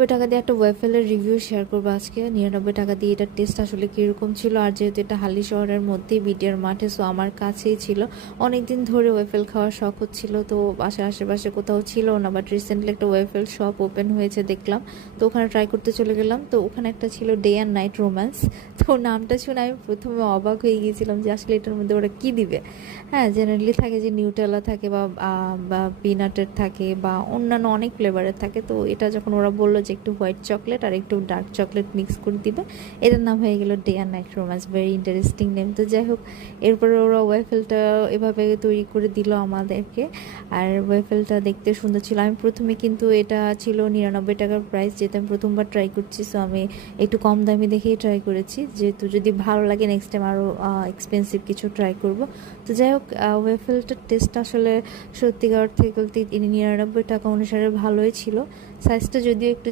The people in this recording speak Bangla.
টাকা দিয়ে একটা ওয়েফেলের রিভিউ শেয়ার করবো আজকে। 99 টাকা দিয়ে এটার টেস্ট আসলে কীরকম ছিল। আর যেহেতু এটা হালি শহরের মধ্যেই বিডিআর মাঠে, সো আমার কাছেই ছিল। অনেকদিন ধরে ওয়েফেল খাওয়ার শখ হচ্ছিল, তো বাসার আশেপাশে কোথাও ছিল না, বাট রিসেন্টলি একটা ওয়েফেল শপ ওপেন হয়েছে দেখলাম, তো ওখানে ট্রাই করতে চলে গেলাম। তো ওখানে একটা ছিল ডে অ্যান্ড নাইট রোম্যান্স। তো নামটা শুনে আমি প্রথমে অবাক হয়ে গিয়েছিলাম যে আসলে এটার মধ্যে ওরা কী দিবে। হ্যাঁ, জেনারেলি থাকে যে নিউটেলা থাকে বা পিনাটের থাকে বা অন্যান্য অনেক ফ্লেভারের থাকে। তো এটা যখন ওরা বললো যে একটু হোয়াইট চকলেট আর একটু ডার্ক চকলেট মিক্স করে দিবে, এটার নাম হয়ে গেল day and night romance. Very interesting name. তো যাই হোক, এরপরে ওরা ওয়েফেলটা এভাবে তৈরি করে দিল আমাদেরকে। আর ওয়েফেলটা দেখতে সুন্দর ছিল। আমি প্রথমে কিন্তু এটা ছিল 99 টাকার প্রাইস, যেহেতু আমি প্রথমবার ট্রাই করছি, সো আমি একটু কম দামি দেখেই ট্রাই করেছি, যেহেতু যদি ভালো লাগে নেক্সট টাইম আরও এক্সপেন্সিভ কিছু ট্রাই করব। তো যাই হোক, ওয়েফেলটার টেস্ট আসলে সত্যিকার থেকে 99 টাকা অনুসারে ভালোই ছিল। সাইজটা যদিও একটু